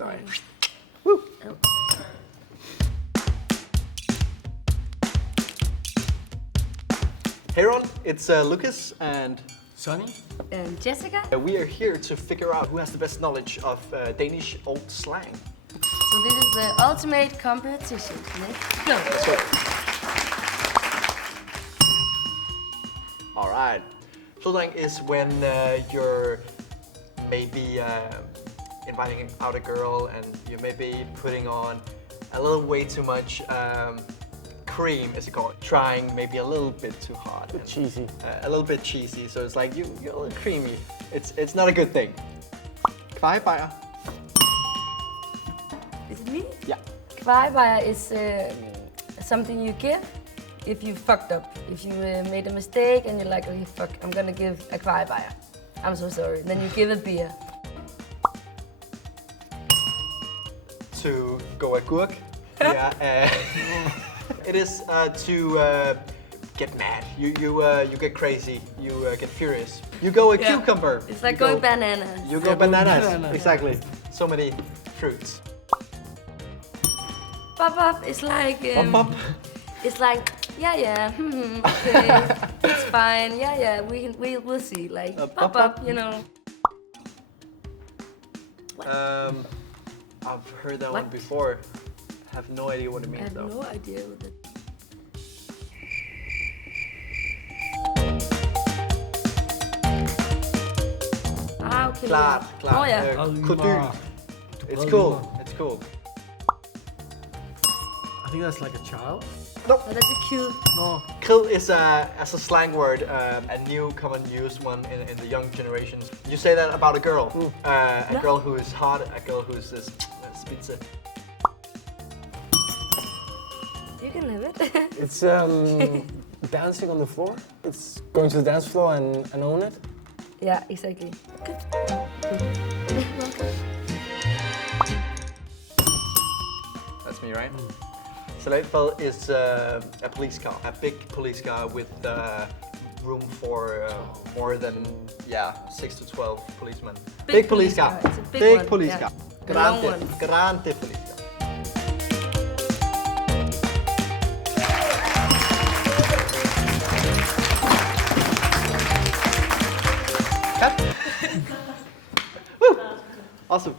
Sorry. Oh. Hey Ron, it's Lucas and Sonny? And Jessica. we are here to figure out who has the best knowledge of Danish old slang. So this is the ultimate competition. Let's go. Let's go. All right. Showdown is when you're maybe inviting out a girl and you're maybe putting on a little way too much cream, as you call it, trying maybe a little bit too hard. And, Cheesy. a little bit cheesy, so it's like you're a little creamy. It's not a good thing. Kvejebajer. Is it me? Yeah. Kvejebajer is something you give if you fucked up. If you made a mistake and you're like, okay, fuck, I'm gonna give a kvejebajer. I'm so sorry. Then you give a beer. To go agurk. Yeah. It is to get mad. You get crazy. You get furious. You go a cucumber. It's like You going go- bananas. You go Yeah, bananas. bananas. Exactly. So many fruits. Pop up is like Pop up. it's like yeah okay, it's fine, yeah we'll see, like pop up, you know. I've heard that one What? before. Have no idea what it I means have though. no idea what that. Ah, okay. Klart, klart. Oh yeah. Kodyl. It's cool. It's cool. I think that's like a child. Oh, that's a cute. No. Krill is as a slang word, a new common used one in the young generations. You say that about a girl. A No. girl who is hot, a girl who is this spitze. You can have it. It's dancing on the floor. It's going to the dance floor and own it. Yeah, exactly. Good. Welcome. That's me, right? Salatfeld is a police car, a big police car with room for more than 6 to 12 policemen. Big police car. It's a big one, police yeah. car. The long Grande, ones. grande police car. Cut. Woo! Awesome.